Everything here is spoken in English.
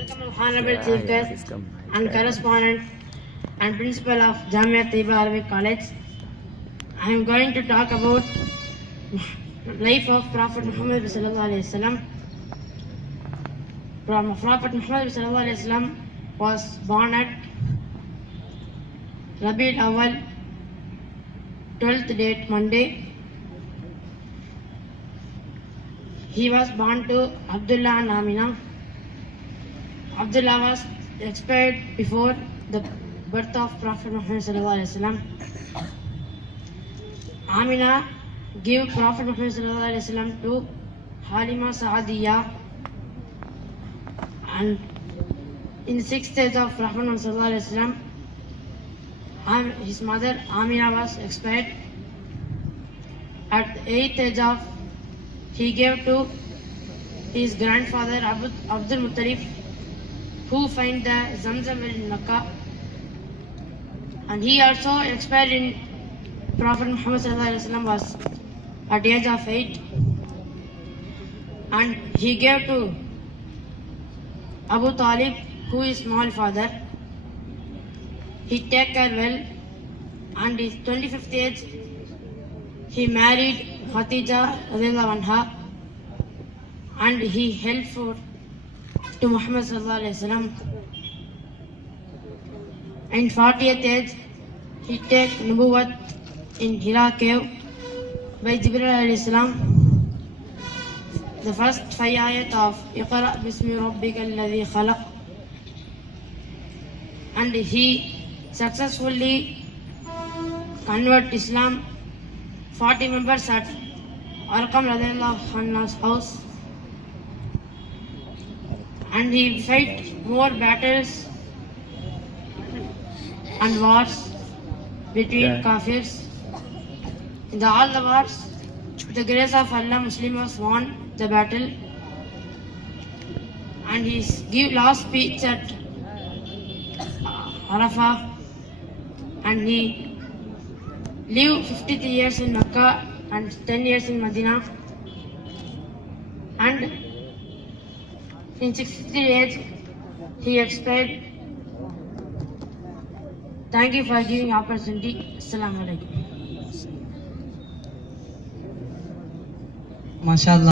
Welcome Honorable Chief Guest and correspondent and principal of Jamia tayyibah Arabic College. I am going to talk about life of Prophet Muhammad sallallahu alaihi wasallam. Prophet Muhammad sallallahu alaihi wasallam was born at Rabiul Awwal, 12th date, Monday. He was born to Abdullah and Amina. Abdullah was expired before the birth of Prophet Muhammad sallallahu alaihi wasallam. Amina gave Prophet Muhammad sallallahu alaihi wasallam to Halima Saadiya, and in 6th age of Prophet Muhammad sallallahu alaihi wasallam, his mother Amina was expired. At the 8th age of, he gave to his grandfather Abdul Muttalib, who found the Zamzam well in Makkah, and he also expired in Prophet Muhammad sallallahu alaihi wasallam was at the age of 8, and he gave to Abu Talib, who is small father. He take care well, and his 25th age he married Khadija radhiyallahu anha, and he held for to Muhammad sallallahu alaihi wasallam. In 40th age he take Nubuwwat in Hira cave by Jibril alayhi salam. The first 5 ayat of Iqra bismi rabbikal ladhi khalaq, and he successfully convert Islam 40 members at Arqam radhiyallahu anhu's house, and he fight more battles and wars between kafirs. In all the wars, with the grace of Allah, Muslims won the battle, and he give last speech at Arafah, and he lived 53 years in Mecca and 10 years in Medina, and in 63 age he expired. Thank you for giving opportunity. Assalamu alaikum. MashaAllah.